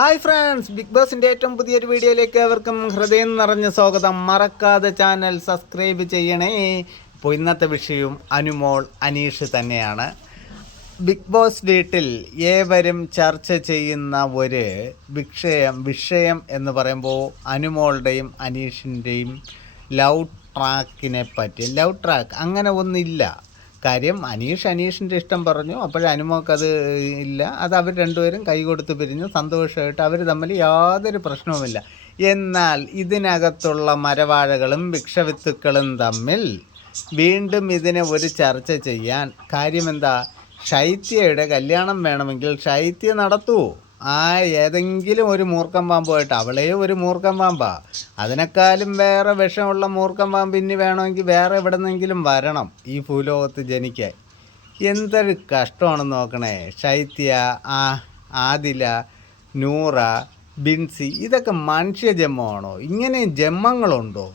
Hi friends, big ബോസിൻ്റെ ഏറ്റവും പുതിയൊരു വീഡിയോയിലേക്ക് അവർക്കും ഹൃദയം നിറഞ്ഞ സ്വാഗതം. മറക്കാതെ ചാനൽ സബ്സ്ക്രൈബ് ചെയ്യണേ. ഇപ്പോൾ ഇന്നത്തെ വിഷയവും അനുമോൾ അനീഷ് തന്നെയാണ്. ബിഗ് ബോസ് വീട്ടിൽ ഏവരും ചർച്ച ചെയ്യുന്ന ഒരു വിഷയം എന്ന് പറയുമ്പോൾ അനുമോളുടെയും അനീഷിൻ്റെയും ലവ് ട്രാക്കിനെ പറ്റി. ലവ് ട്രാക്ക് അങ്ങനെ ഒന്നില്ല. കാര്യം അനീഷിൻ്റെ ഇഷ്ടം പറഞ്ഞു, അനുമോക്കത് ഇല്ല. അത് അവർ രണ്ടുപേരും കൈ കൊടുത്ത് പിരിഞ്ഞു സന്തോഷമായിട്ട് അവർ തമ്മിൽ യാതൊരു പ്രശ്നവുമില്ല. എന്നാൽ ഇതിനകത്തുള്ള മരവാഴകളും ഭിക്ഷവിത്തുക്കളും തമ്മിൽ വീണ്ടും ഇതിനെ ഒരു ചർച്ച ചെയ്യാൻ കാര്യമെന്താ? ശൈത്യയുടെ കല്യാണം വേണമെങ്കിൽ ശൈത്യ നടത്തൂ. ഏതെങ്കിലും ഒരു മൂർഖൻ പാമ്പുമായിട്ട്, അവളെ ഒരു മൂർഖൻ പാമ്പാ, അതിനേക്കാളും വേറെ വിഷമുള്ള മൂർഖൻ പാമ്പ് ഇനി വേണമെങ്കിൽ വേറെ എവിടെ നിന്നെങ്കിലും വരണം ഈ ഭൂലോകത്ത് ജനിക്കാൻ. എന്തൊരു കഷ്ടമാണെന്ന് നോക്കണേ. ശൈത്യ, ആദില, നൂറ, ബിൻസി, ഇതൊക്കെ മനുഷ്യ ജന്മമാണോ? ഇങ്ങനെ ജന്മങ്ങളുണ്ടോ?